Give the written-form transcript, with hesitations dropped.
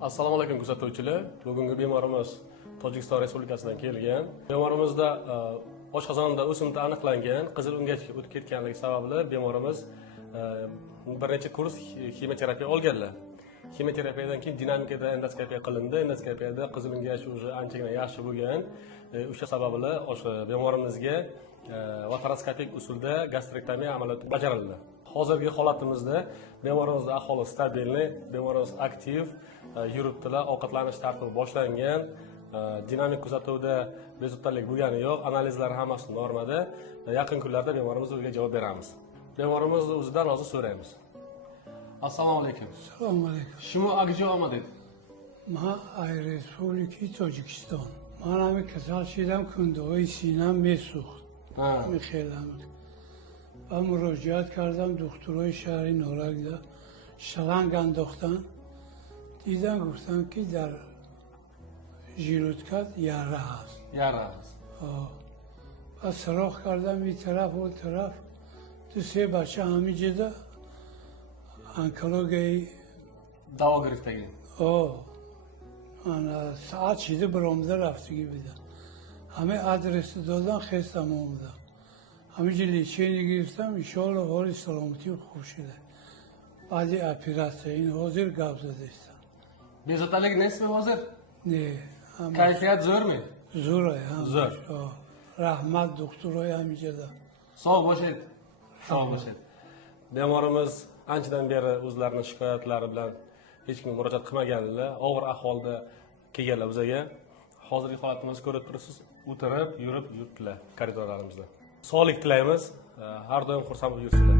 Assalomu alaykum kuzatuvchilar. Bugungi bemorimiz Tojikiston Respublikasidan kelgan. Bemorimizda oshqozonida o'simta aniqlangan, qizil o'ngachga o'tib ketganligi sababli bemorimiz bir necha kurs kimyoterapiya olganlar. Kimyoterapiyadan keyin dinamikada endoskopiya qilindi. Endoskopiyada qizil o'ngach уже anchagina yaxshi bo'lgan. O'sha sababli o'sha bemorimizga laparoskopik usulda gastrektomiya amaliyoti bajarildi. Hozirgi holatimizda bemorimizning ahvoli stabilniy, bemorimiz aktiv, yuribdilar, ovqatlanish tartibi boshlangan, dinamik kuzatuvda bezovtalik bo'lgani yo'q, analizlar hammasi normada. Yaqin kunlarda bemorimiz o'ziga javob beramiz. Bemorimizni o'zidan hozir so'raymiz. Assalomu alaykum. Assalomu alaykum. Shimo agjo omaded. من رسپولیکی تاجیکستان. من همه کسل شدم کنده‌های سینم میسوخت. میخیلم. و مراجعت کردم دکترای شهری نارنج شلنگ انداختن. دیدن گفتن که در ژیلوتکت یاره هست. Yara hast. و سراغ کردم این طرف و اون طرف. تو سه بچه همینجا انکولوژی Davo گرفتگی. من ساعت شده برآمده رفتگی بدم همه آدرس دادن خستم آمدم همینجا لیچینی گرفتم انشاءالله حال سلامتی خوب شده بعد اپراسیون این حاضر گپ زده استم Bezovtalik nesmi hozir? نه همه Kayfiyat zo'rmi? زوره هم Zo'r. رحمت دکترای همینجا ده Sog' bo'shid. Sog' bo'shid. Bemorimiz anchadan beri o'zlarining shikoyatlari bilan hech kimga murojaat qilmaganlar, og'ir ahvolda kelganlar bizaga. Hozirgi holatimizni ko'rib turibsiz, o'tirib, yurib yuribdilar koridorlarimizda. Sog'lik tilaymiz, har doim xursand bo'lib yursinlar.